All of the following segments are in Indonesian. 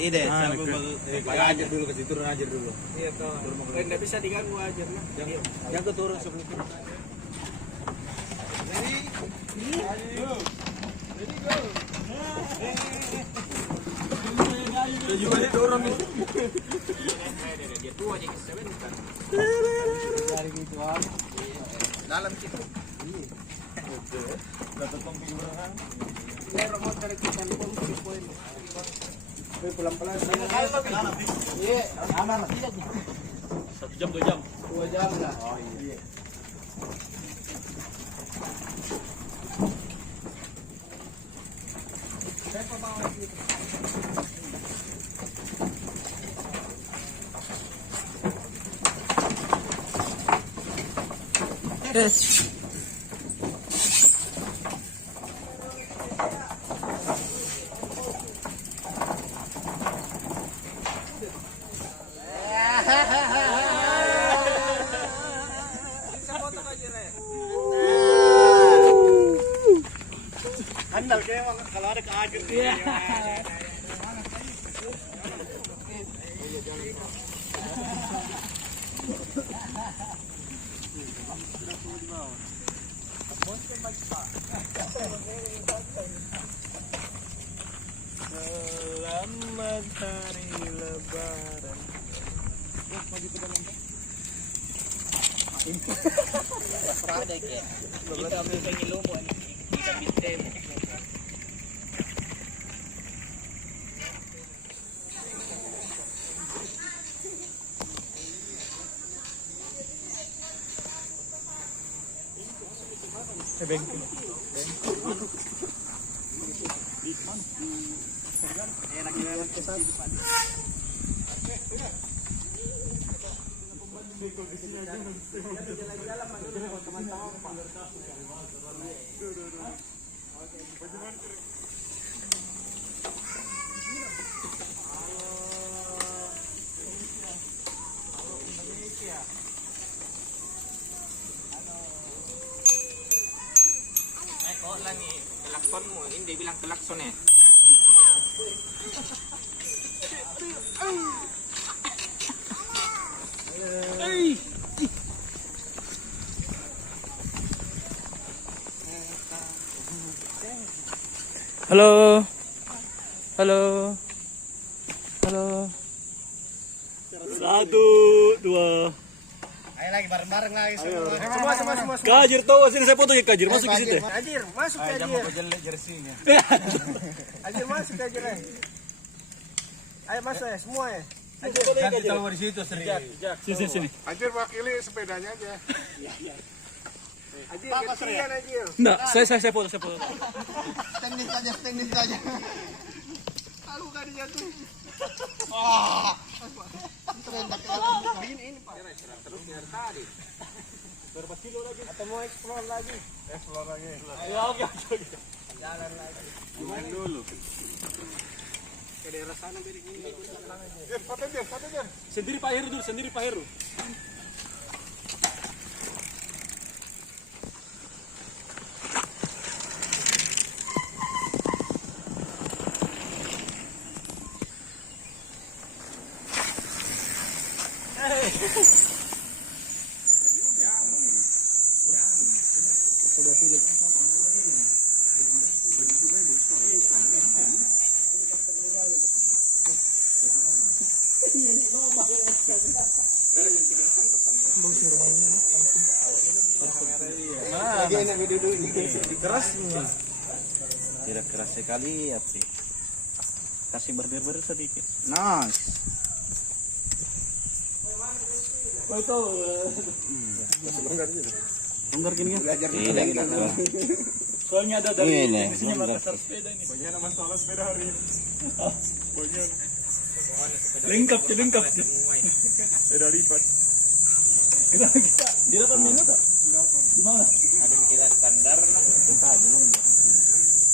Ide. Ajar dulu ke situ, turun ajar dulu. Iya toh. Enggak bisa diganggu aja nah. Yang ke turun sebelum kita. Tujuh balik dorong nih. Dia tua jadi sebentar. Dari gitu kan. Dalam situ. Dapat pengping orang. Ini remote dari kita pun poin. Pelan-pelan. Iya, aman. 1 jam 2 jam. 2 jam lah. Oh iya. Yes. Andal kayak emang kalau ada keaget dia. Selamat hari Lebaran. Ada ke. Kita ambil pengilumon. Kita bitem. Kok lagi kelaksonmu, ini bilang kelakson ya. Halo. Halo. Halo. 1, 2. Ayo lagi bareng-bareng lagi semua. Kajir tahu sini saya foto ya Kajir masuk ke situ. Ajir, masuk ke Jangan Ajir. mau jelek jersinya. Ajir masuk ke Ajir. Ayo masuk ya semua ya. Ganti tahu di situ sering. Sini. Anjir wakili sepedanya aja. Ajir, gantian Ajir. Enggak, saya foto. Teknis aja. Lalu kan jatuh. Ini Pak. Terus biar tadi. Berapa kilo lagi? Atau mau explore lagi? Explore lagi. Ya oke. Jalan lagi. Main dulu. Ke daerah sana beri ini. Foto dia. Sendiri Pak Heru. Lagi enak duduk. Keras. Tidak keras sekali ya, Pi. Kasih berder sedikit. Nice. Longgar gini kan? Belajar Tidak. Soalnya ada dari Ini. teknisnya Makassar sepeda ini. Bagaimana masalah sepeda hari ini? Bagaimana? Lengkap. Sepeda lipat. Kita di dapat minat tak? Di mana? Ada mikirnya standar lah.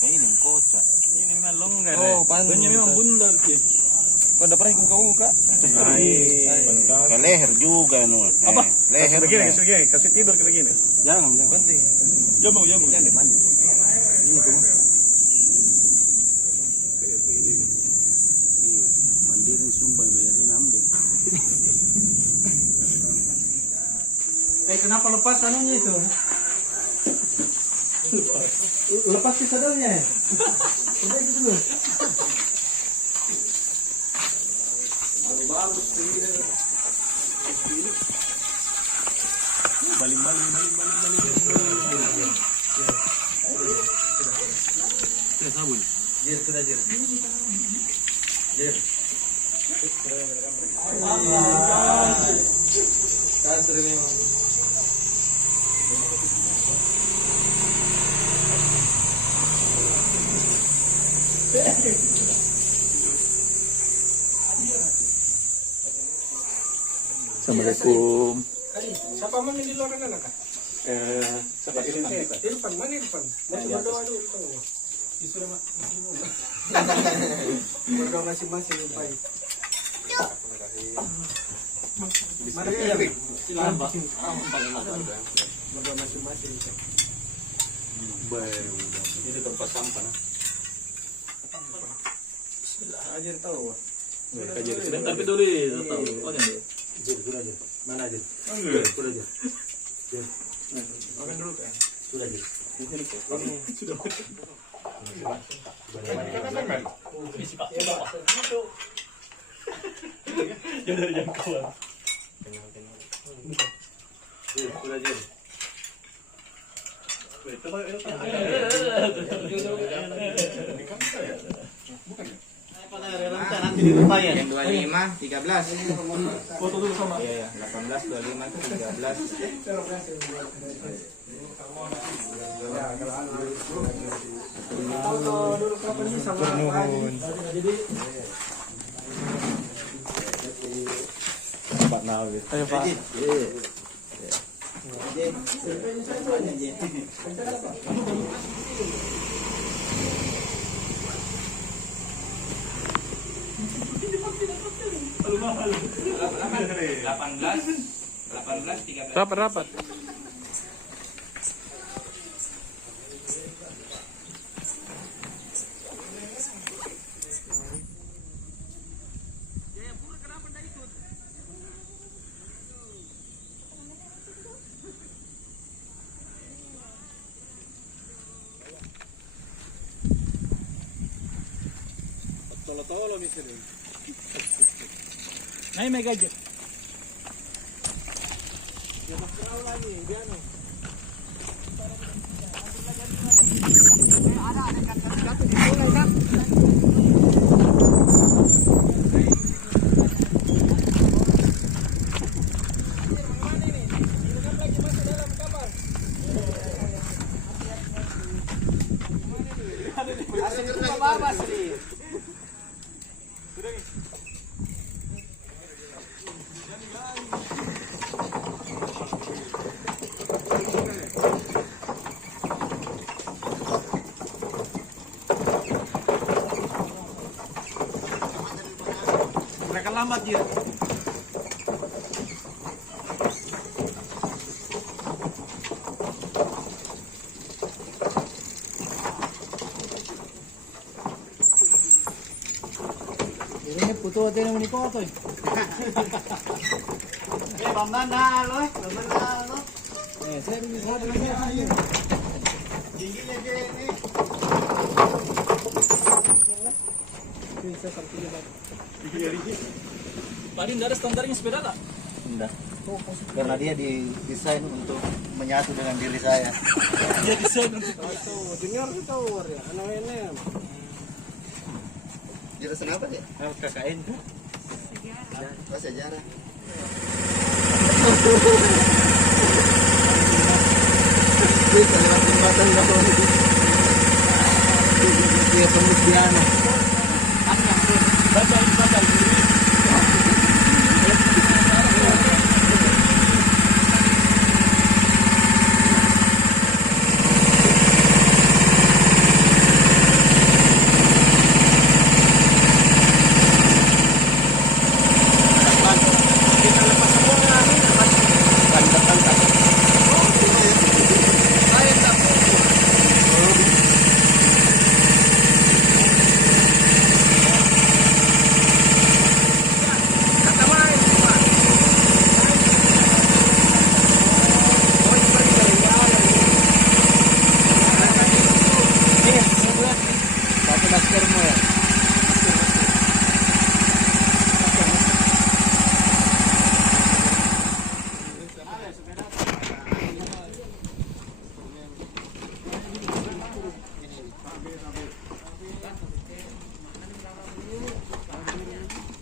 Ini kocak. Ini memang longgar. Oh, panjang. Banyak memang bundar sih. Pada pernah ikut kau buka? Ke leher juga nu. Apa? Leher. Begini, kasih tidur kayak begini. Jangan. Jamu. kenapa lepas anunya itu? Lepas ke sadarnya ya? Udah itu dulu. Bagus balik. Ya sabun. Jir sudah jir. Jir. Kasih memang. Assalamualaikum. Siapa mang di luar sana kah? Siapa ini? Irfan, mana Irfan? Masih berdoa dulu itu. Disuruh berdoa masing-masing yang baik. Mana ya? Silakan Pak. Berdoa masing-masing. Ini tempat sampah. Ajar tahu. Tapi dulu tahu. Oh ya. Sudah aja. Mana aja? Sudah aja. Makan dulu kan. Sudah aja. Jauh dari jangkauan. Sudah aja. Nanti di rumah ya. 25, 13. Foto dulu sama. Iya, 18, 25 itu 13. Pak Nawir. Ayo Pak. Rapat. Tolo misalnya. Nah, may gadget. Mereka lambat ya. Ini putu aja yang menikah tuh. Pamana lo. Saya bisa dengar. Tinggi aja ini. Bisa sampai lebat. Pak Din, ada standarnya sepeda tak? Enggak. Karena dia didesain untuk menyatu dengan diri saya. Dia desain untuk Dengar kita ya, anak ini. Jurusan apa sih? KKN tuh. Oh, sejarah. Bisa lewat jembatan nggak boleh. Dia tembus Diana. baca.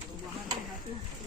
Rumahan satu.